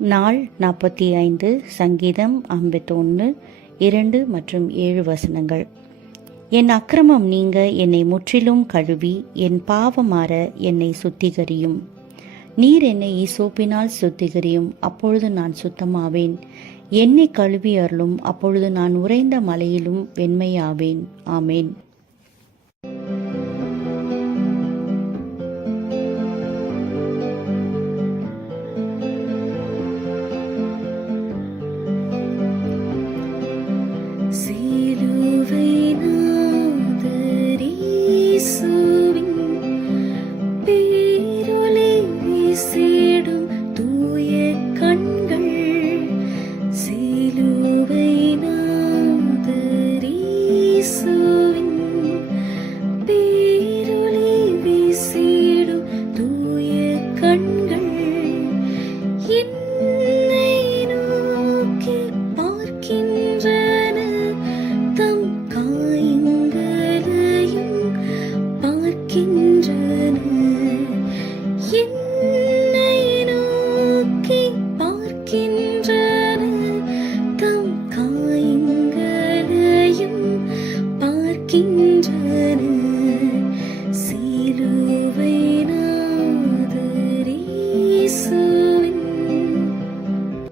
நாள் 45, சங்கீதம் 51, 2 மற்றும் 7 வசனங்கள். என் அக்கிரமம் நீங்க என்னை முற்றிலும் கழுவி, என் பாவம் மாற என்னை சுத்திகரியும். நீர் என்னை ஈசோப்பினால் சுத்திகரியும், அப்பொழுது நான் சுத்தமாவேன். என்னை கழுவி அருளும், அப்பொழுது நான் உறைந்த மலையிலும் வெண்மையாவேன். ஆமேன்.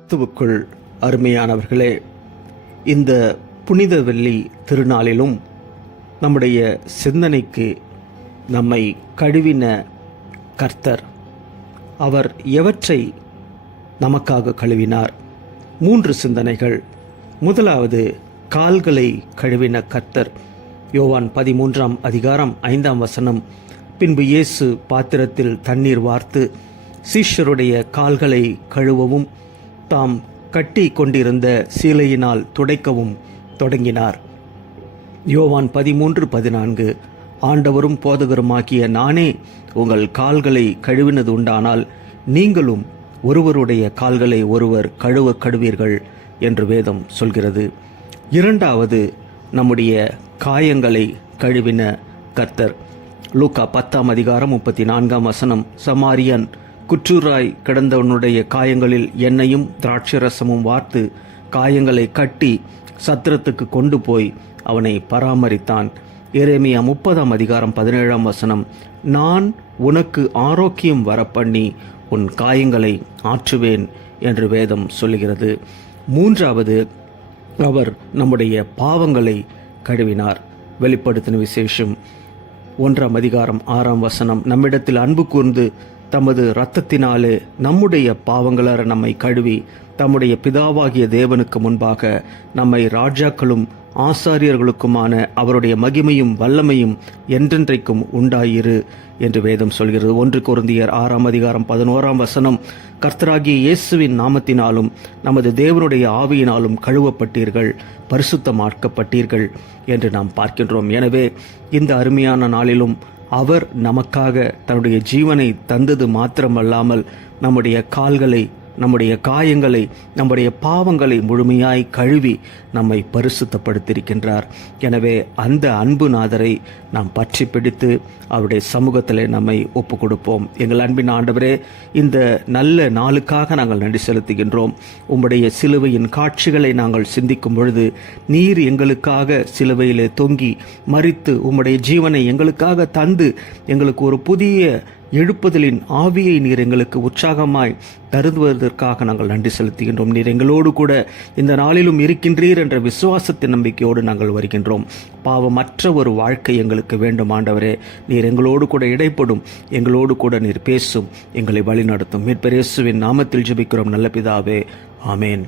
கிறிஸ்துவுக்குள் அருமையானவர்களே, இந்த புனித வெள்ளி திருநாளிலும் நம்முடைய சிந்தனைக்கு நம்மை கழுவின கர்த்தர். அவர் எவற்றை நமக்காக கழுவினார்? 3 சிந்தனைகள். முதலாவது, கால்களை கழுவின கர்த்தர். யோவான் 13ஆம் அதிகாரம் 5ஆம் வசனம். பின்பு இயேசு பாத்திரத்தில் தண்ணீர் வார்த்து சீஷருடைய கால்களை கழுவவும் தாம் கட்டி கொண்டிருந்த சீலையினால் துடைக்கவும் தொடங்கினார். யோவான் 13:14. ஆண்டவரும் போதகருமாகிய நானே உங்கள் கால்களை கழுவினது உண்டானால் நீங்களும் ஒருவருடைய கால்களை ஒருவர் கழுவீர்கள் என்று வேதம் சொல்கிறது. இரண்டாவது, நம்முடைய காயங்களை கழுவின கர்த்தர். லூக்கா 10ஆம் அதிகாரம் 34ஆம் வசனம். சமாரியன் குற்றூராய் கிடந்தவனுடைய காயங்களில் எண்ணெயும் திராட்சரசமும் வார்த்து காயங்களை கட்டி சத்திரத்துக்கு கொண்டு போய் அவனை பராமரித்தான். எரேமியா 30ஆம் அதிகாரம் 17ஆம் வசனம். நான் உனக்கு ஆரோக்கியம் வரப்பண்ணி உன் காயங்களை ஆற்றுவேன் என்று வேதம் சொல்லுகிறது. மூன்றாவது, அவர் நம்முடைய பாவங்களை கழுவினார். வெளிப்படுத்தின விசேஷம் 1ஆம் அதிகாரம் 6ஆம் வசனம். நம்மிடத்தில் அன்பு கூர்ந்து தமது இரத்தத்தினாலே நம்முடைய பாவங்களற நம்மை கழுவி தம்முடைய பிதாவாகிய தேவனுக்கு முன்பாக நம்மை ராஜாக்களும் ஆசாரியர்களுக்குமான அவருடைய மகிமையும் வல்லமையும் என்றென்றைக்கும் உண்டாயிரு என்று வேதம் சொல்கிறது. 1 கொரிந்தியர் 6ஆம் அதிகாரம் 11ஆம் வசனம். கர்த்தராகிய இயேசுவின் நாமத்தினாலும் நமது தேவனுடைய ஆவியினாலும் கழுவப்பட்டீர்கள், பரிசுத்தமாக்கப்பட்டீர்கள் என்று நாம் பார்க்கின்றோம். எனவே இந்த அருமையான நாளிலும் அவர் நமக்காக தன்னுடைய ஜீவனை தந்தது மாத்திரமல்லாமல் நம்முடைய கால்களை, நம்முடைய காயங்களை, நம்முடைய பாவங்களை முழுமையாய் கழுவி நம்மை பரிசுத்தப்படுத்தியிருக்கின்றார். எனவே அந்த அன்பு நாதரை நாம் பற்றி பிடித்து அவருடைய சமூகத்தில் நம்மை ஒப்பு கொடுப்போம். எங்கள் அன்பின் ஆண்டவரே, இந்த நல்ல நாளுக்காக நாங்கள் நன்றி செலுத்துகின்றோம். உம்முடைய சிலுவையின் காட்சிகளை நாங்கள் சிந்திக்கும் பொழுது நீர் எங்களுக்காக சிலுவையிலே தொங்கி மரித்து உம்முடைய ஜீவனை எங்களுக்காக தந்து எங்களுக்கு ஒரு புதிய எழுப்புதலின் ஆவியை நீர் எங்களுக்கு உற்சாகமாய் தருவதற்காக நாங்கள் நன்றி செலுத்துகின்றோம். நீர் எங்களோடு கூட இந்த நாளிலும் இருக்கின்றீர் என்ற விசுவாசத்தின் நம்பிக்கையோடு நாங்கள் வருகின்றோம். பாவமற்ற ஒரு வாழ்க்கை எங்களுக்கு வேண்டும் ஆண்டவரே. நீர் எங்களோடு கூட இடைப்படும், எங்களோடு கூட நீர் பேசும், எங்களை வழிநடத்தும். மீட்பர் இயேசுவின் நாமத்தில் ஜெபிக்கிறோம் நல்ல பிதாவே. ஆமேன்.